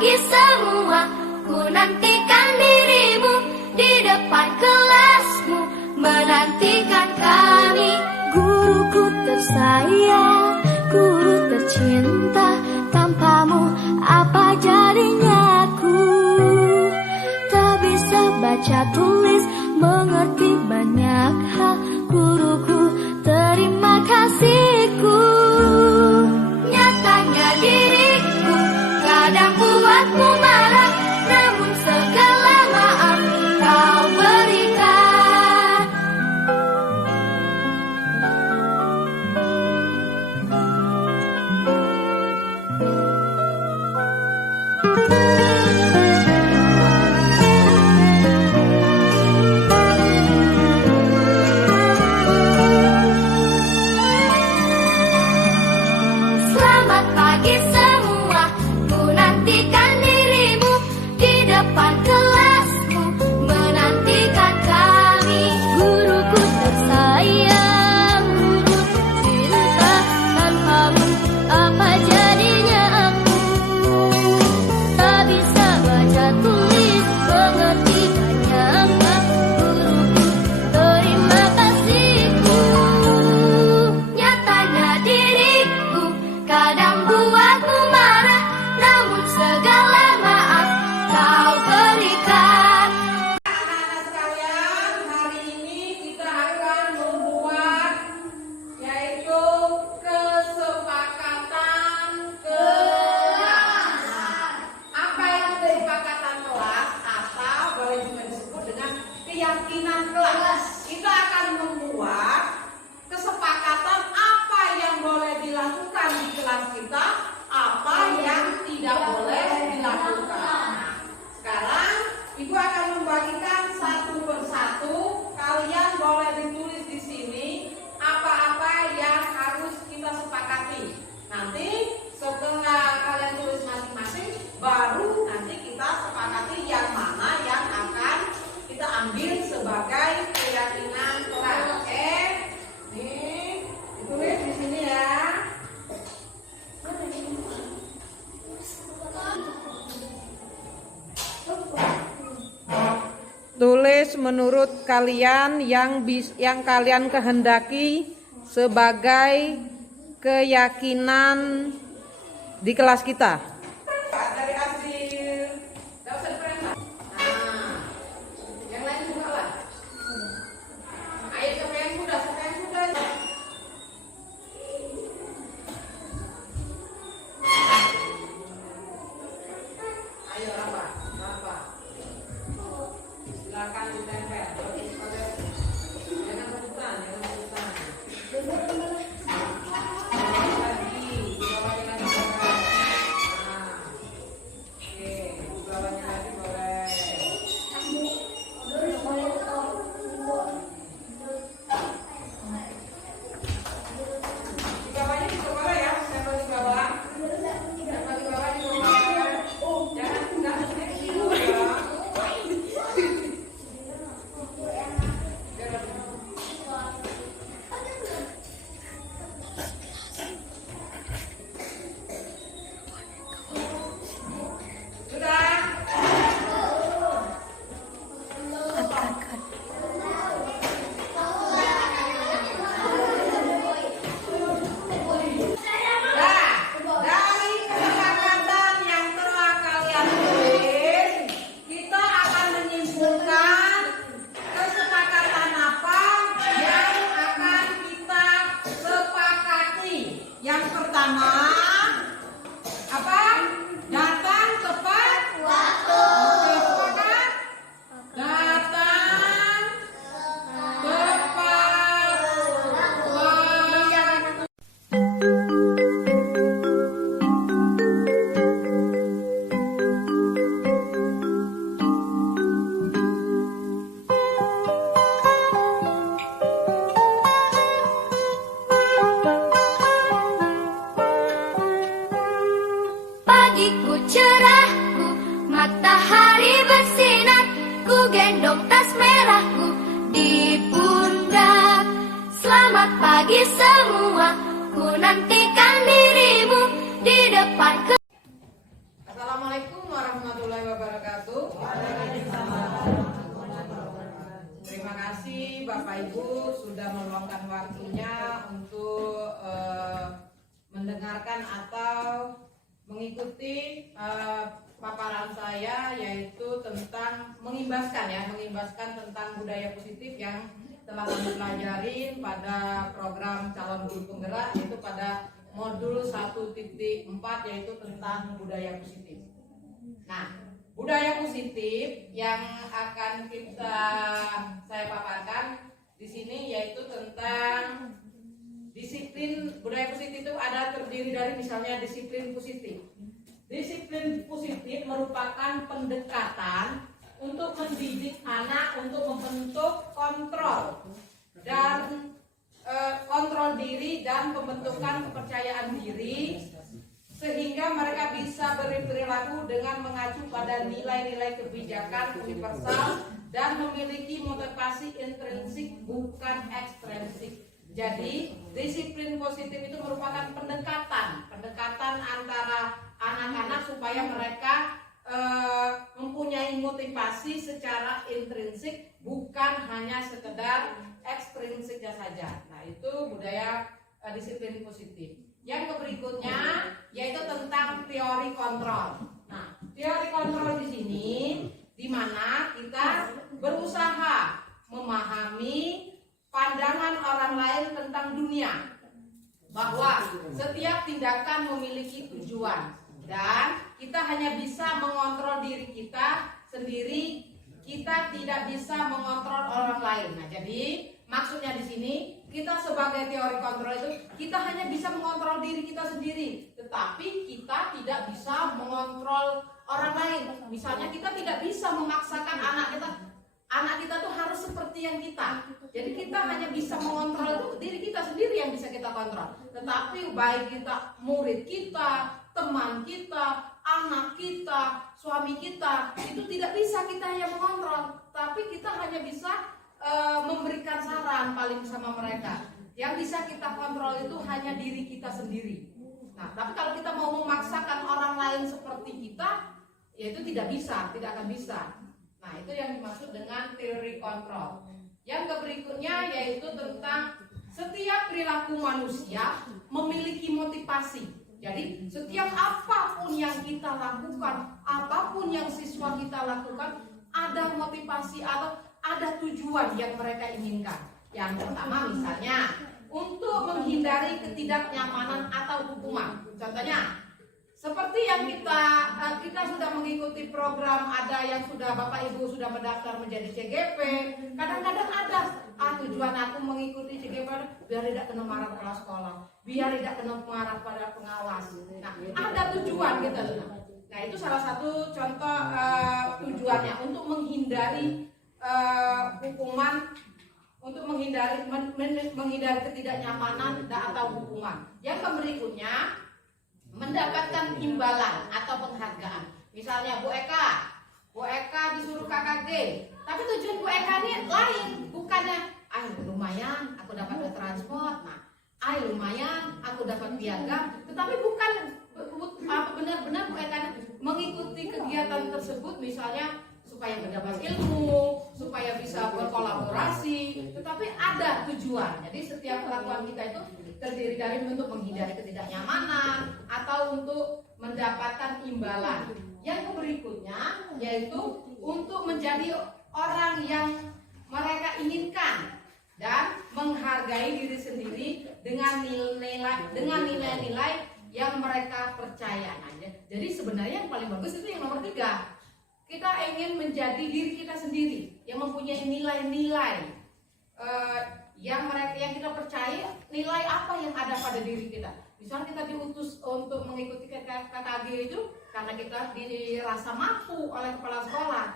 pagi semua, ku nantikan dirimu di depan kelasmu, menantikan kami. Guruku tersayang, guru tercinta, tanpamu apa jadinya aku? Tak bisa baca tulis, mengerti banyak hal. Guruku, terima kasihku. Nyatanya diriku kadang buatmu marah, namun segala maaf kau berikan. Selamat pagi semua, ku nantikan dirimu di depan kelasmu, menantikan kami. Guruku tersayang, guru tercinta, tanpamu apa jadinya aku? Tak bisa baca tulis, mengerti banyak hal. Guruku, terima kasihku. Nyatanya diriku kadang buatmu marah, namun segala maaf kau berikan. Anak-anak sekalian, hari ini kita akan membuat yaitu kesepakatan kelas. Apa itu kesepakatan kelas atau boleh juga disebut dengan keyakinan kelas? Kita akan membuat kesepakatan apa yang boleh dilakukan di kelas kita, apa yang tidak boleh dilakukan. Sekarang Ibu akan membagikan satu persatu. Kalian boleh ditulis di sini apa-apa yang harus kita sepakati. Nanti setelah kalian tulis masing-masing, baru nanti kita sepakati yang mana yang akan kita ambil sebagai keyakinan kelas. Oke? Nih, ditulis di sini ya. Tulis menurut kalian yang kalian kehendaki sebagai keyakinan di kelas kita. Dari hasil, nggak usah diperintah. Nah, yang lain juga lah. Ayo siapa yang muda, siapa yang muda. Ayo Rafa. Silakan ditempel. Jangan rebutan, Lagi, dibawahnya lagi boleh. Nah, oke, dibawahnya lagi boleh. Di bawahnya juga boleh ya, stempel di bawah. Stempel di bawah juga boleh. Jangan enggak seksi dulu ya. Pagiku cerahku, matahari bersinar, ku gendong tas merahku di pundak. Selamat pagi semua, ku nantikan dirimu di depan. Assalamualaikum wabarakatuh. Terima kasih Bapak Ibu sudah meluangkan waktunya untuk mendengarkan atau mengikuti paparan saya, yaitu tentang mengimbaskan tentang budaya positif yang telah kami pelajari pada program calon guru penggerak, yaitu pada modul 1.4, yaitu tentang budaya positif. Nah, budaya positif yang akan saya paparkan di sini yaitu tentang disiplin. Budaya positif itu ada terdiri dari misalnya disiplin positif. Disiplin positif merupakan pendekatan untuk mendidik anak untuk membentuk kontrol dan kontrol diri dan pembentukan kepercayaan diri, sehingga mereka bisa berperilaku dengan mengacu pada nilai-nilai kebijakan universal dan memiliki motivasi intrinsik bukan ekstrinsik. Jadi disiplin positif itu merupakan pendekatan antara anak-anak supaya mereka mempunyai motivasi secara intrinsik, bukan hanya sekedar ekstrinsiknya saja. Nah, itu budaya disiplin positif. Yang berikutnya yaitu tentang teori kontrol. Nah, teori kontrol di sini di mana kita berusaha memahami pandangan orang lain tentang dunia, bahwa setiap tindakan memiliki tujuan dan kita hanya bisa mengontrol diri kita sendiri, kita tidak bisa mengontrol orang lain. Nah, jadi maksudnya di sini kita sebagai teori kontrol itu kita hanya bisa mengontrol diri kita sendiri, tetapi kita tidak bisa mengontrol orang lain. Misalnya kita tidak bisa memaksakan anak kita tuh harus seperti yang kita. Jadi kita hanya bisa mengontrol diri kita sendiri yang bisa kita kontrol. Tetapi baik kita, murid kita, teman kita, anak kita, suami kita, itu tidak bisa kita yang mengontrol. Tapi kita hanya bisa memberikan saran paling sama mereka. Yang bisa kita kontrol itu hanya diri kita sendiri. Nah, tapi kalau kita mau memaksakan orang lain seperti kita, ya itu tidak akan bisa. Nah, itu yang dimaksud dengan teori kontrol. Yang berikutnya yaitu tentang setiap perilaku manusia memiliki motivasi. Jadi setiap apapun yang kita lakukan, apapun yang siswa kita lakukan, ada motivasi atau ada tujuan yang mereka inginkan. Yang pertama misalnya untuk menghindari ketidaknyamanan atau hukuman. Contohnya seperti yang kita sudah mengikuti program, ada yang sudah Bapak Ibu sudah mendaftar menjadi CGP. Kadang-kadang ada tujuan aku mengikuti CGP biar tidak kena marah kepala sekolah, biar tidak kena marah pada pengawas. Nah, ada tujuan gitu. Nah, itu salah satu contoh tujuannya untuk menghindari hukuman, untuk menghindari ketidaknyamanan atau hukuman. Yang berikutnya mendapatkan imbalan atau penghargaan. Misalnya Bu Eka disuruh KKG, tapi tujuan Bu Eka ini lain, bukannya lumayan aku dapat transport, lumayan aku dapat piagam, tetapi bukan benar-benar Bu Eka mengikuti kegiatan tersebut misalnya supaya mendapat ilmu, supaya bisa berkolaborasi, tetapi ada tujuan. Jadi setiap kelakuan kita itu terdiri dari untuk menghindari ketidaknyamanan atau untuk mendapatkan imbalan. Yang berikutnya yaitu untuk menjadi orang yang mereka inginkan dan menghargai diri sendiri dengan nilai-nilai yang mereka percaya. Jadi sebenarnya yang paling bagus itu yang nomor 3. Kita ingin menjadi diri kita sendiri yang mempunyai nilai-nilai yang kita percaya. Nilai apa yang ada pada diri kita? Misalnya kita diutus untuk mengikuti KKG itu karena kita dirasa mampu oleh kepala sekolah.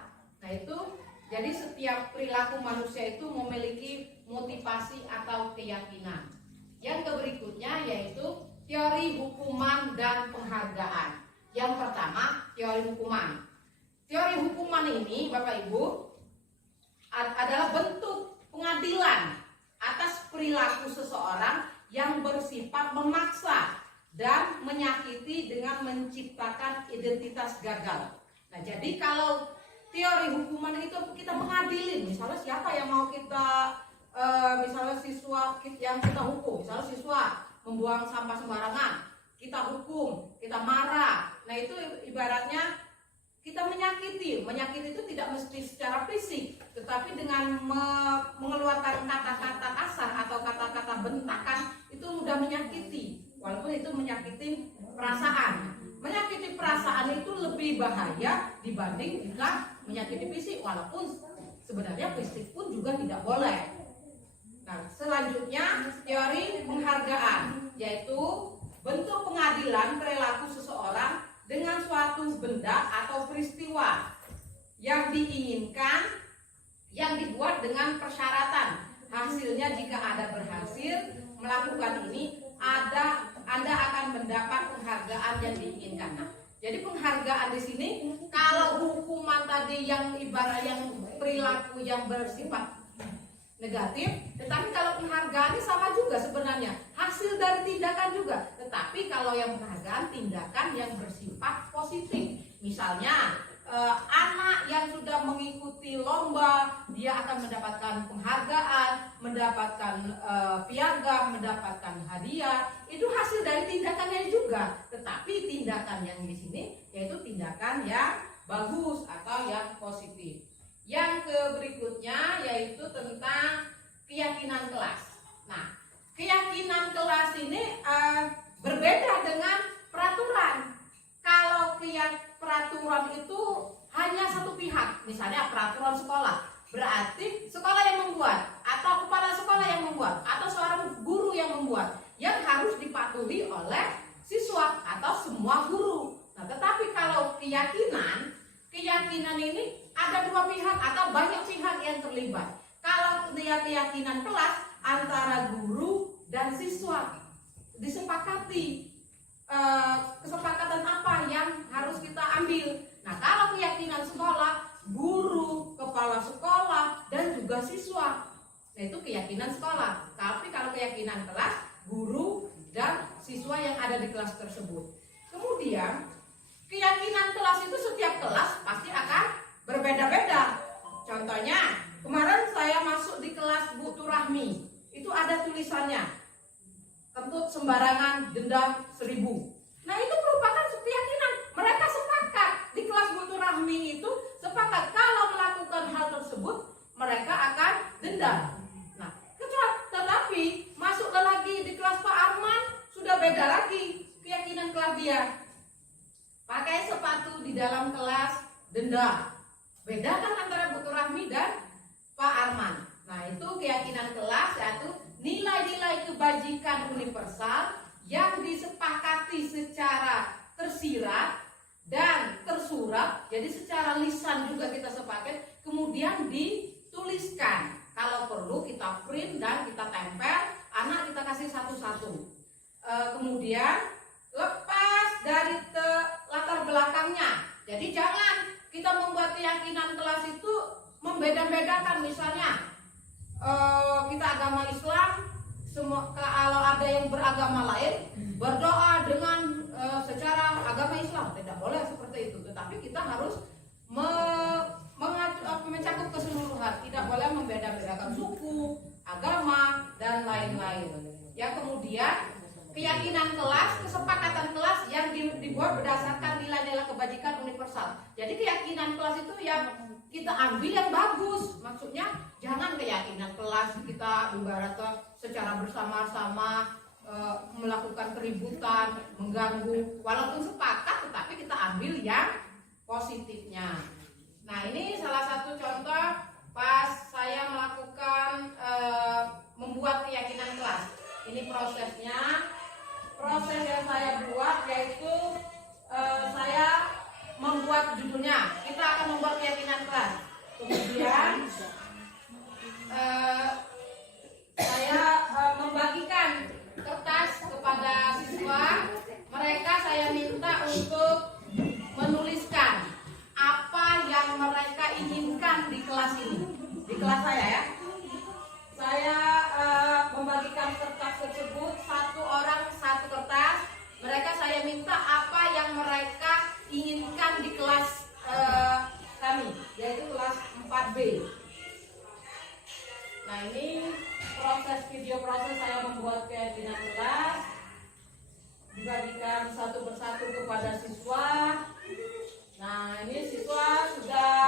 Nah, itu jadi setiap perilaku manusia itu memiliki motivasi atau keyakinan. Yang berikutnya yaitu teori hukuman dan penghargaan. Yang pertama, teori hukuman. Teori hukuman ini, Bapak Ibu, adalah bentuk pengadilan atas perilaku seseorang yang bersifat memaksa dan menyakiti dengan menciptakan identitas gagal. Nah, jadi kalau teori hukuman itu kita mengadilin, misalnya siapa yang mau kita misalnya siswa yang kita hukum, misalnya siswa membuang sampah sembarangan, kita hukum, kita marah. Nah, itu ibaratnya kita menyakiti. Menyakiti itu tidak mesti secara fisik, tetapi dengan mengeluarkan kata-kata kasar atau kata-kata bentakan itu mudah menyakiti. Walaupun itu menyakiti perasaan. Menyakiti perasaan itu lebih bahaya dibanding jika menyakiti fisik, walaupun sebenarnya fisik pun juga tidak boleh. Nah, selanjutnya teori penghargaan, yaitu bentuk pengadilan perilaku seseorang dengan suatu benda atau peristiwa yang diinginkan, yang dibuat dengan persyaratan. Hasilnya jika Anda berhasil melakukan ini, Anda akan mendapat penghargaan yang diinginkan. Nah, jadi penghargaan di sini, kalau hukuman tadi yang ibarat yang perilaku yang bersifat negatif, tetapi kalau penghargaan ini sama juga sebenarnya, hasil dari tindakan juga. Tetapi kalau yang penghargaan, tindakan yang bersifat positif. Misalnya anak yang sudah mengikuti lomba, dia akan mendapatkan penghargaan, mendapatkan piagam, mendapatkan hadiah. Itu hasil dari tindakannya juga. Tetapi tindakan yang di sini yaitu tindakan yang bagus atau yang positif. Yang berikutnya yaitu tentang keyakinan kelas. Nah, keyakinan kelas ini berbeda dengan peraturan. Kalau peraturan itu hanya satu pihak, misalnya peraturan sekolah, berarti sekolah yang membuat, atau kepala sekolah yang membuat, atau seorang guru yang membuat, yang harus dipatuhi oleh siswa atau semua guru. Nah, tetapi kalau keyakinan ini ada dua pihak atau banyak pihak yang terlibat. Kalau dia keyakinan kelas antara guru dan siswa, disepakati kesepakatan apa yang harus kita ambil. Nah, kalau keyakinan sekolah, guru, kepala sekolah, dan juga siswa, nah itu keyakinan sekolah. Tapi kalau keyakinan kelas, guru dan siswa yang ada di kelas tersebut. Kemudian keyakinan kelas itu setiap kelas pasti akan berbeda-beda. Contohnya, kemarin saya masuk di kelas Bu Turahmi, itu ada tulisannya, kentut sembarangan denda 1.000. Nah, itu merupakan keyakinan. Mereka sepakat di kelas Bu Turahmi itu sepakat kalau melakukan hal tersebut mereka akan denda. Nah, tetapi masuklah lagi di kelas Pak Arman, sudah beda lagi keyakinan kelas dia. Pakai sepatu di dalam kelas denda. Beda kan antara Bu Turahmi dan Pak Arman. Nah, itu keyakinan kelas, yaitu nilai-nilai kebajikan universal yang disepakati secara tersirat dan tersurat. Jadi secara lisan juga kita sepakat, kemudian dituliskan. Kalau perlu kita print dan kita tempel, anak kita kasih satu-satu. Kemudian lepas dari latar belakangnya. Jadi jangan kita membuat keyakinan kelas itu membeda-bedakan. Misalnya kita agama Islam, kalau ada yang beragama lain berdoa dengan secara agama Islam, tidak boleh seperti itu. Tetapi kita harus mencakup keseluruhan, tidak boleh membeda-bedakan suku, agama, dan lain-lain. Yang kemudian keyakinan kelas, kesepakatan kelas yang dibuat berdasarkan nilai-nilai kebajikan universal. Jadi keyakinan kelas itu yang kita ambil yang bagus. Maksudnya jangan keyakinan kelas kita ibaratnya secara bersama-sama melakukan keributan, mengganggu. Walaupun sepakat, tetapi kita ambil yang positifnya. Nah, ini salah satu contoh pas saya melakukan membuat keyakinan kelas. Ini prosesnya. Proses yang saya buat yaitu saya membuat judulnya. Kita akan membuat keyakinan kelas. Kemudian saya membagikan kertas kepada siswa. Mereka saya minta untuk menuliskan apa yang mereka inginkan di kelas ini. Di kelas saya ya. Saya membagikan kertas tersebut, satu orang satu kertas. Mereka saya minta apa yang mereka inginkan di kelas 4B. Nah, ini video proses saya membuat keyakinan kelas, dibagikan satu persatu kepada siswa. Nah, ini siswa sudah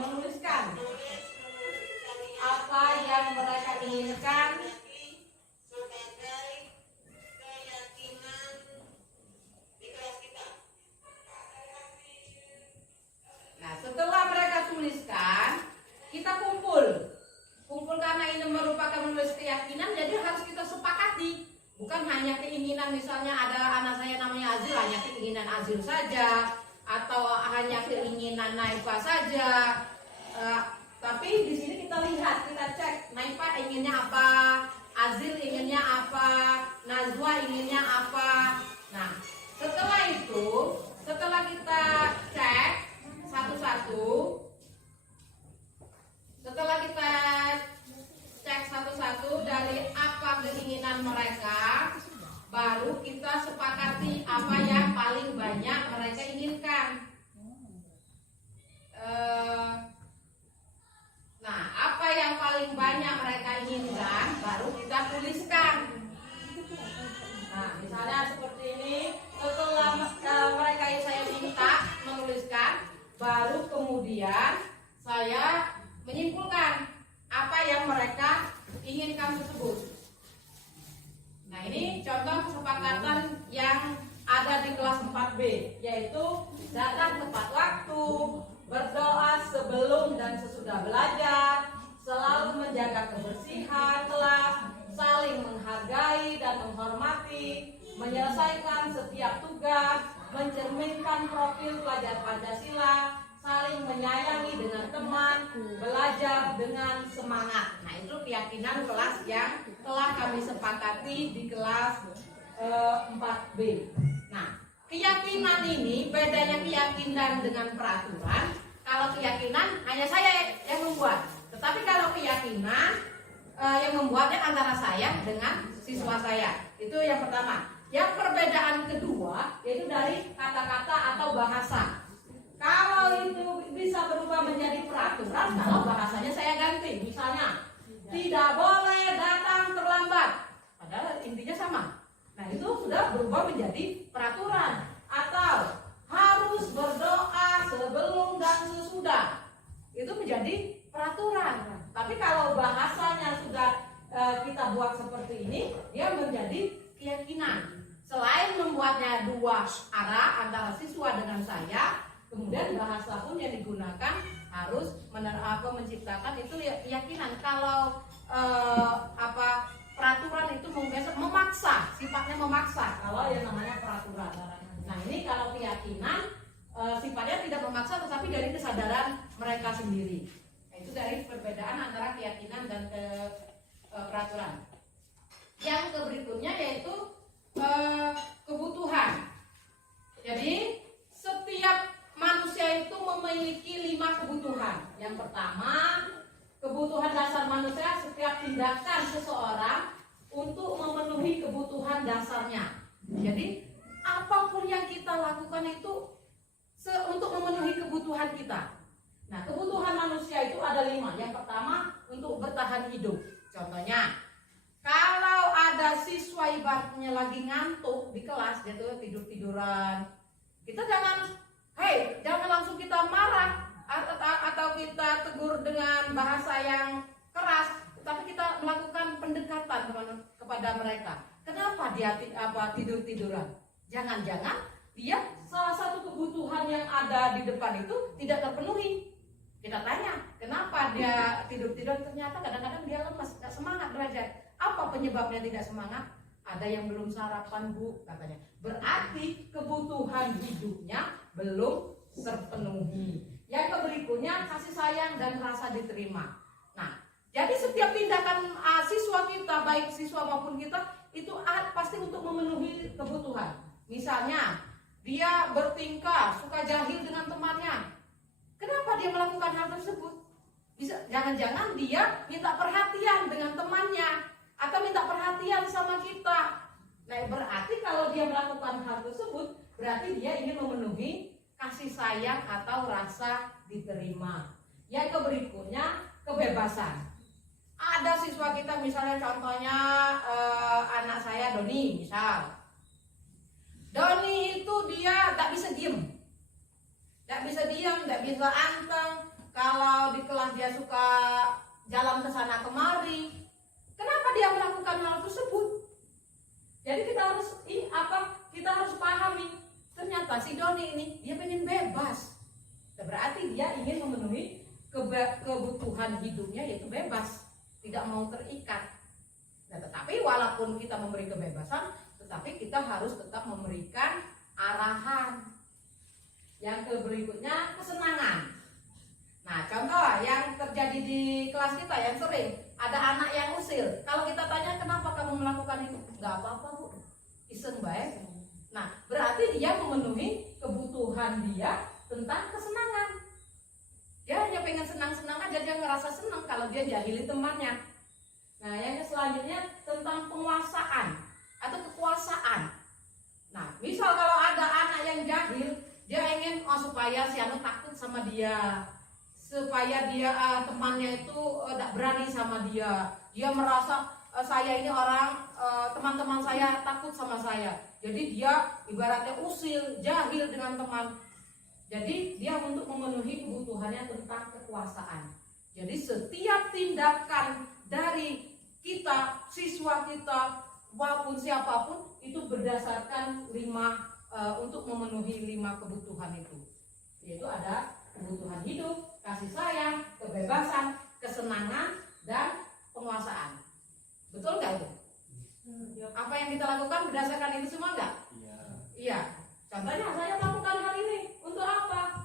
menuliskan apa yang mereka inginkan setelah mereka tuliskan, kita kumpul karena ini merupakan menulis keyakinan, jadi harus kita sepakati. Bukan hanya keinginan, misalnya ada anak saya namanya Azil, hanya keinginan Azil saja, atau hanya keinginan Naifa saja. Tapi di sini kita lihat, kita cek Naifa inginnya apa, Azil inginnya apa, Najwa inginnya apa. Nah, setelah itu, setelah kita cek satu-satu, setelah kita cek satu-satu dari apa keinginan mereka, baru kita sepakati apa yang paling banyak mereka inginkan. Nah, apa yang paling banyak mereka inginkan baru kita tuliskan. Nah, misalnya seperti ini, setelah mereka yang saya minta menuliskan, baru kemudian saya menyimpulkan apa yang mereka inginkan tersebut. Nah, ini contoh kesepakatan yang ada di kelas 4B, yaitu datang tepat waktu, berdoa sebelum dan sesudah belajar, selalu menjaga kebersihan kelas, saling menghargai dan menghormati, menyelesaikan setiap tugas, mencerminkan profil pelajar Pancasila, saling menyayangi dengan teman, belajar dengan semangat. Nah, itu keyakinan kelas yang telah kami sepakati di kelas 4B. Nah, keyakinan ini bedanya keyakinan dengan peraturan. Kalau keyakinan hanya saya yang membuat, tetapi kalau keyakinan yang membuatnya antara saya dengan siswa saya. Itu yang pertama. Yang perbedaan kedua yaitu dari kata-kata atau bahasa. Kalau itu bisa berubah menjadi peraturan, kalau bahasanya saya ganti. Misalnya, tidak boleh datang terlambat. Padahal intinya sama. Nah, itu sudah berubah menjadi peraturan. Atau harus berdoa sebelum dan sesudah. Itu menjadi peraturan. Tapi kalau bahasanya sudah kita buat seperti ini, dia menjadi keyakinan. Selain membuatnya dua arah antara siswa dengan saya, kemudian bahasa pun yang digunakan harus menciptakan itu keyakinan. Kalau peraturan itu memaksa, sifatnya memaksa. Kalau yang namanya peraturan. Nah, ini kalau keyakinan sifatnya tidak memaksa, tetapi dari kesadaran mereka sendiri. Nah, itu dari perbedaan antara keyakinan dan peraturan. Yang berikutnya yaitu kebutuhan. Jadi setiap manusia itu memiliki 5 kebutuhan. Yang pertama, kebutuhan dasar manusia, setiap tindakan seseorang untuk memenuhi kebutuhan dasarnya. Jadi apapun yang kita lakukan itu untuk memenuhi kebutuhan kita. Nah, kebutuhan manusia itu ada 5. Yang pertama, untuk bertahan hidup. Contohnya, kalau ada siswa ibaratnya lagi ngantuk di kelas, dia tuh tidur-tiduran, kita jangan langsung kita marah atau kita tegur dengan bahasa yang keras, tapi kita melakukan pendekatan kepada mereka. Kenapa dia tidur-tiduran? Jangan-jangan dia salah satu kebutuhan yang ada di depan itu tidak terpenuhi. Kita tanya, kenapa dia tidur-tiduran? Ternyata kadang-kadang dia lemas, gak semangat belajar. Apa penyebabnya tidak semangat? Ada yang belum sarapan, Bu, katanya. Berarti kebutuhan hidupnya belum terpenuhi. Yang berikutnya, kasih sayang dan rasa diterima. Nah, jadi setiap tindakan siswa kita, baik siswa maupun kita, itu pasti untuk memenuhi kebutuhan. Misalnya, dia bertingkah, suka jahil dengan temannya. Kenapa dia melakukan hal tersebut? Jangan-jangan dia minta perhatian dengan temannya, atau minta perhatian sama kita. Nah, berarti kalau dia melakukan hal tersebut, berarti dia ingin memenuhi kasih sayang atau rasa diterima. Yang berikutnya kebebasan. Ada siswa kita misalnya contohnya anak saya Doni misal. Doni itu dia tak bisa diem. Tak bisa diam, tak bisa anteng. Kalau di kelas dia suka jalan ke sana kemari. Kenapa dia melakukan hal tersebut? Jadi kita harus pahami. Ternyata si Doni ini dia pengen bebas. Berarti dia ingin memenuhi kebutuhan hidupnya yaitu bebas, tidak mau terikat. Nah, tetapi walaupun kita memberi kebebasan, tetapi kita harus tetap memberikan arahan. Yang berikutnya kesenangan. Nah, contoh yang terjadi di kelas kita yang sering ada anak yang usil. Kalau kita tanya kenapa kamu melakukan itu, nggak apa-apa bu, iseng baik. Nah, berarti dia memenuhi kebutuhan dia tentang kesenangan. Dia hanya pengen senang-senang aja, dia ngerasa senang kalau dia jahili temannya. Nah, yang selanjutnya tentang penguasaan atau kekuasaan. Nah, misal kalau ada anak yang jahil, dia ingin supaya si anak takut sama dia, supaya dia temannya itu tidak berani sama dia. Dia merasa saya ini orang, teman-teman saya takut sama saya. Jadi dia ibaratnya usil, jahil dengan teman. Jadi dia untuk memenuhi kebutuhannya tentang kekuasaan. Jadi setiap tindakan dari kita, siswa kita, maupun siapapun itu berdasarkan untuk memenuhi 5 kebutuhan itu. Yaitu ada kebutuhan hidup, kasih sayang, kebebasan, kesenangan, dan penguasaan. Betul nggak itu? Apa yang kita lakukan berdasarkan itu semua nggak? Iya. Contohnya saya melakukan hal ini untuk apa?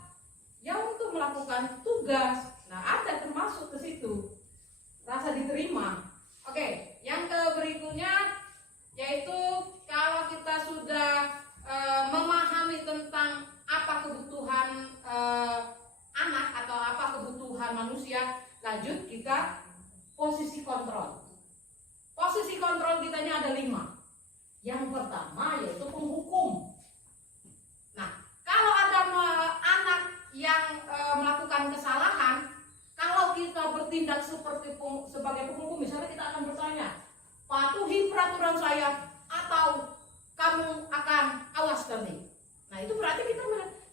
Ya untuk melakukan tugas. Nah, ada termasuk ke situ rasa diterima. Oke, yang berikutnya yaitu kalau kita sudah memahami tentang apa kebutuhan anak atau apa kebutuhan manusia, lanjut kita posisi kontrol. Posisi kontrol kita ini ada 5. Yang pertama yaitu penghukum. Nah, kalau ada anak yang melakukan kesalahan, kalau kita bertindak sebagai penghukum, misalnya kita akan bertanya, patuhi peraturan saya atau kamu akan awas nanti. Nah, itu berarti kita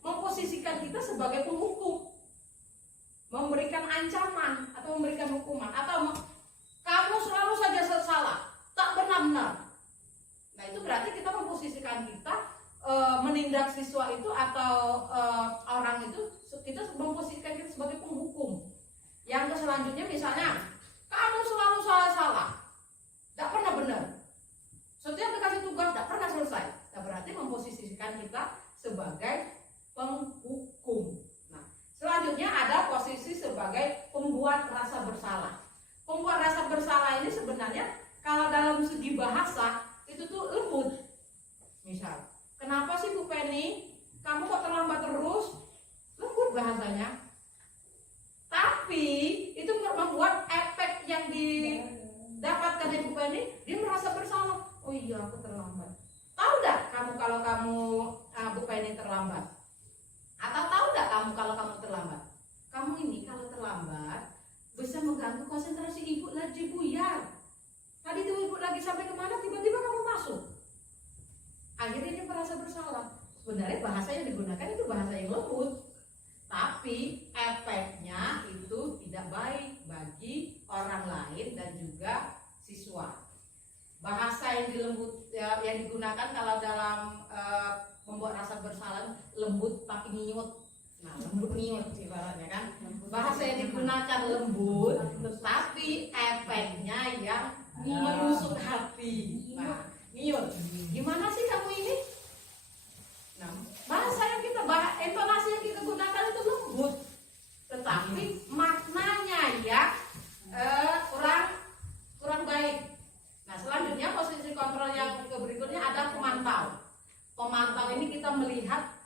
memposisikan kita sebagai penghukum, memberikan ancaman atau memberikan hukuman, atau kamu selalu saja salah, tak benar-benar. Nah, itu berarti kita memposisikan kita menindak siswa itu atau orang itu, kita memposisikan kita sebagai penghukum. Yang selanjutnya misalnya, kamu selalu salah, tak pernah benar. Setiap dikasih tugas tak pernah selesai. Nah, berarti memposisikan kita sebagai penghukum. Nah, selanjutnya ada posisi sebagai pembuat rasa bersalah. Pembuat rasa bersalah ini sebenarnya kalau dalam segi bahasa itu tuh lembut. Misal, kenapa sih Bu Penny, kamu kok terlambat terus? Lembut bahasanya. Tapi itu membuat efek yang didapatkan dari Bu Penny, dia merasa bersalah. Oh iya, aku terlambat. Tahu enggak kamu kalau kamu Bu Penny terlambat? Atau tahu enggak kamu kalau kamu terlambat? Kamu ini kalau terlambat bisa mengganggu konsentrasi ibu lagi buyar. Tadi tuh ibu lagi sampai kemana, tiba-tiba kamu masuk. Akhirnya dia merasa bersalah. Sebenarnya bahasa yang digunakan itu bahasa yang lembut, tapi efeknya itu tidak baik bagi orang lain dan juga siswa. Bahasa yang digunakan kalau dalam membuat rasa bersalah lembut tapi niut. Nah, lembut niut ibaratnya kan. Bahasa yang digunakan lembut tetapi efeknya yang menusuk hati. Nah, niut. Gimana sih kamu ini? Nah, bahasa yang intonasi yang kita gunakan itu lembut, tetapi maknanya ya kurang baik. Nah, selanjutnya posisi kontrol yang berikutnya ada pemantau. Pemantau ini kita melihat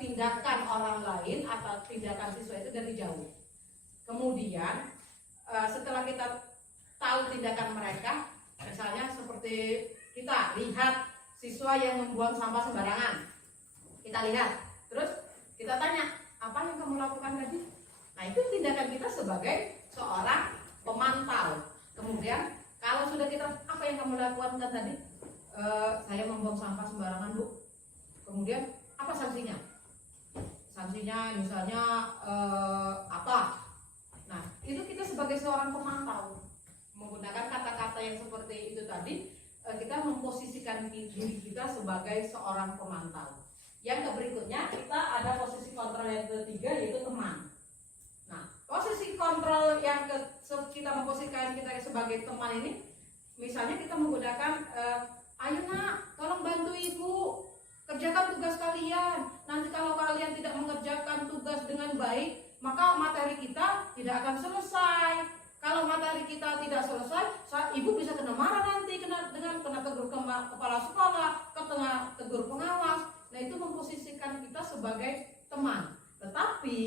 tindakan orang lain atau tindakan siswa itu dari jauh. Kemudian setelah kita tahu tindakan mereka, misalnya seperti kita lihat siswa yang membuang sampah sembarangan, kita lihat, terus kita tanya, apa yang kamu lakukan tadi? Nah, itu tindakan kita sebagai seorang pemantau. Kemudian kalau sudah kita, apa yang kamu lakukan tadi? Saya membuang sampah sembarangan, Bu. Kemudian apa sanksinya? Sanksinya misalnya apa? Nah, itu kita sebagai seorang pemantau menggunakan kata-kata yang seperti itu tadi, kita memposisikan diri kita sebagai seorang pemantau. Yang berikutnya kita ada posisi kontrol yang ketiga, yaitu teman. Nah, posisi kontrol yang kita memposisikan kita sebagai teman ini, misalnya kita menggunakan ayo nak, tolong bantu ibu kerjakan tugas kalian. Nanti kalau kalian tidak mengerjakan tugas dengan baik, maka materi kita tidak akan selesai. Kalau materi kita tidak selesai, ibu bisa kena marah nanti, kena tegur kepala sekolah, tegur pengawas. Nah, itu memposisikan kita sebagai teman. Tetapi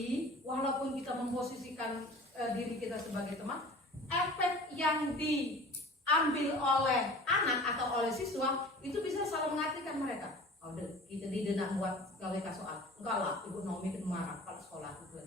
walaupun kita memposisikan diri kita sebagai teman, efek yang diambil oleh anak atau oleh siswa itu bisa salah mengartikan mereka. Oh, kita tidak buat gawe soal. Enggak lah, ibu Nomi kena marah kalau sekolah itu.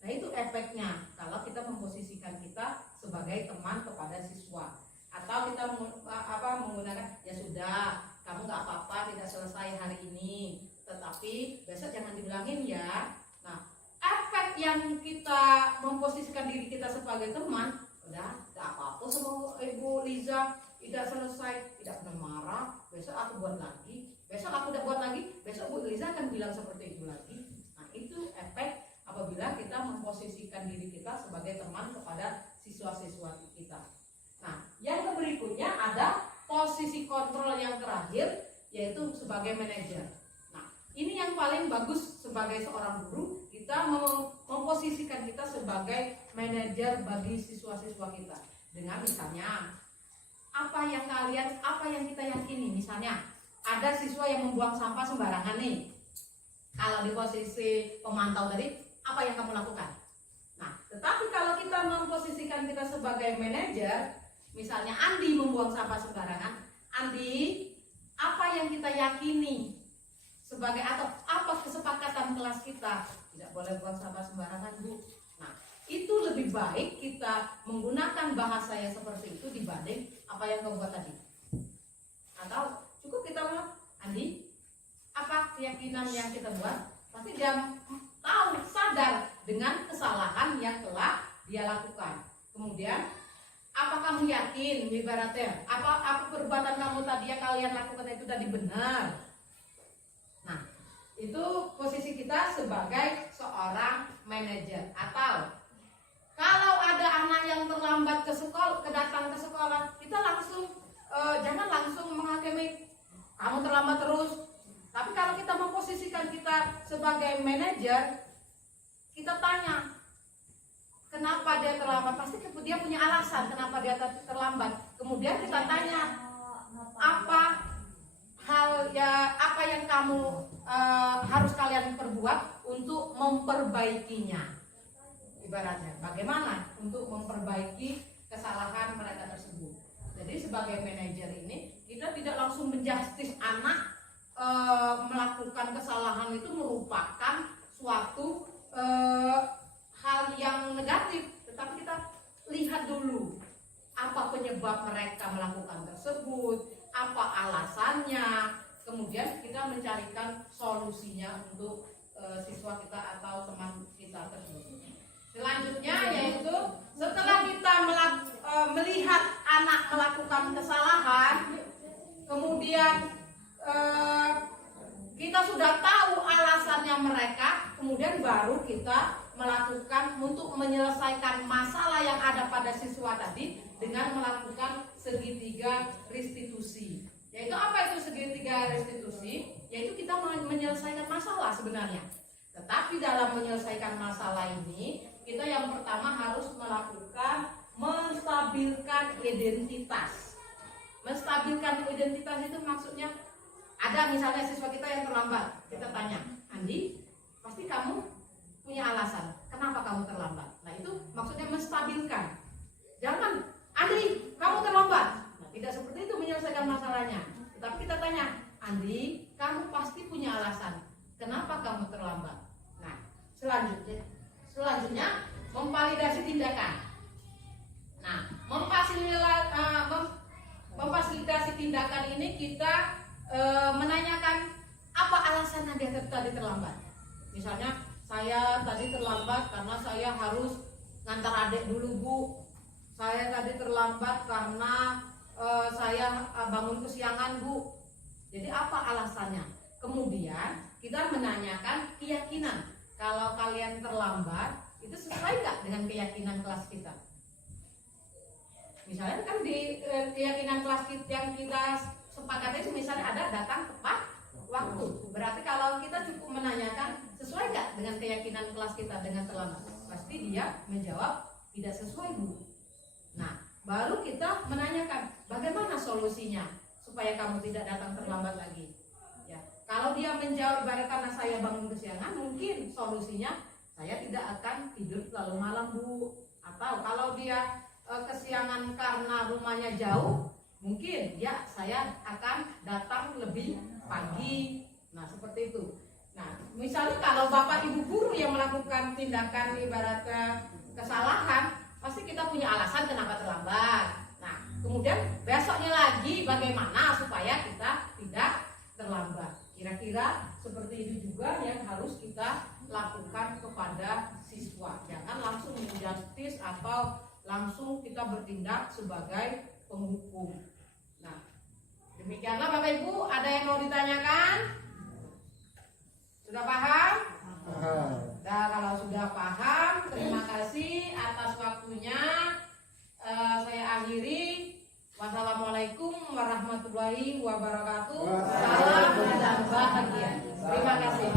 Nah, itu efeknya kalau kita memposisikan kita sebagai teman kepada siswa. Atau kita menggunakan, ya sudah, kamu nggak apa-apa tidak selesai hari ini, tetapi besok jangan dibilangin ya. Nah, efek yang kita memposisikan diri kita sebagai teman, udah nggak apa-apa sama Ibu Liza, tidak selesai, tidak pernah marah, besok aku buat lagi, besok aku udah buat lagi, besok Bu Liza akan bilang seperti itu lagi. Nah, itu efek apabila kita memposisikan diri kita sebagai teman kepada siswa-siswa kita. Nah, yang berikutnya ada posisi kontrol yang terakhir, yaitu sebagai manajer. Nah, ini yang paling bagus sebagai seorang guru, kita memposisikan kita sebagai manajer bagi siswa-siswa kita. Dengan misalnya, apa yang kita yakini, misalnya ada siswa yang membuang sampah sembarangan nih. Kalau di posisi pemantau tadi, apa yang kamu lakukan? Nah, tetapi kalau kita memposisikan kita sebagai manajer, misalnya Andi membuang sampah sembarangan, Andi, apa yang kita yakini sebagai, atau apa kesepakatan kelas kita? Tidak boleh buang sampah sembarangan, Bu. Nah, itu lebih baik kita menggunakan bahasa yang seperti itu dibanding apa yang kamu buat tadi. Atau cukup kita bilang, Andi, apa keyakinan yang kita buat? Pasti dia tahu, sadar dengan kesalahan yang telah dia lakukan. Kemudian, apa kamu yakin, ibaratnya, apa perbuatan kamu tadi yang kalian lakukan itu tadi benar? Nah, itu posisi kita sebagai seorang manajer. Atau kalau ada anak yang terlambat datang ke sekolah, kita langsung jangan langsung menghakimi, kamu terlambat terus. Tapi kalau kita memposisikan kita sebagai manajer, kita tanya, kenapa dia terlambat? Pasti dia punya alasan kenapa dia terlambat. Kemudian kita tanya, apa yang kamu harus kalian perbuat untuk memperbaikinya. Ibaratnya, bagaimana untuk memperbaiki kesalahan mereka tersebut. Jadi sebagai manajer ini, kita tidak langsung menjustis anak melakukan kesalahan itu merupakan suatu hal yang negatif, tetapi kita lihat dulu apa penyebab mereka melakukan tersebut, apa alasannya, kemudian kita mencarikan solusinya untuk siswa kita atau teman kita tersebut. Selanjutnya yaitu setelah kita melihat anak melakukan kesalahan, kemudian kita sudah tahu alasannya mereka, kemudian baru kita melakukan untuk menyelesaikan masalah yang ada pada siswa tadi dengan melakukan segitiga restitusi. Yaitu apa itu segitiga restitusi? Yaitu kita menyelesaikan masalah sebenarnya. Tetapi dalam menyelesaikan masalah ini, kita yang pertama harus melakukan menstabilkan identitas. Menstabilkan identitas itu maksudnya, ada misalnya siswa kita yang terlambat, kita tanya, Andi, pasti kamu punya alasan kenapa kamu terlambat. Nah, itu maksudnya menstabilkan. Jangan, Andi, kamu terlambat. Nah, tidak seperti itu menyelesaikan masalahnya. Tetapi kita tanya, Andi, kamu pasti punya alasan kenapa kamu terlambat. Nah, selanjutnya memvalidasi tindakan. Nah, memfasilitasi tindakan ini kita menanyakan apa alasannya dia tadi terlambat. Misalnya saya tadi terlambat karena saya harus ngantar adik dulu Bu. Saya tadi terlambat karena saya bangun kesiangan Bu. Jadi apa alasannya? Kemudian kita menanyakan keyakinan. Kalau kalian terlambat, itu sesuai nggak dengan keyakinan kelas kita? Misalnya kan di keyakinan kelas kita yang kita sepakati itu misalnya ada datang tepat waktu. Berarti kalau kita cukup menanyakan sesuai nggak dengan keyakinan kelas kita dengan terlambat, pasti dia menjawab tidak sesuai Bu. Nah, baru kita menanyakan bagaimana solusinya supaya kamu tidak datang terlambat lagi. Ya, kalau dia menjawab ibarat karena saya bangun kesiangan, mungkin solusinya saya tidak akan tidur terlalu malam Bu. Atau kalau dia kesiangan karena rumahnya jauh, mungkin ya saya akan datang lebih pagi. Nah seperti itu. Nah misalnya kalau bapak ibu guru yang melakukan tindakan ibarat kesalahan, pasti kita punya alasan kenapa terlambat. Nah kemudian besoknya lagi bagaimana supaya kita tidak terlambat. Kira-kira seperti itu juga yang harus kita lakukan kepada siswa. Jangan langsung menjustis atau langsung kita bertindak sebagai penghukum. Nah, demikianlah Bapak Ibu, ada yang mau ditanyakan? Sudah paham? Nah, kalau sudah paham, terima kasih atas waktunya. Saya akhiri. Wassalamualaikum warahmatullahi wabarakatuh. Salam dan bahagia. Terima kasih.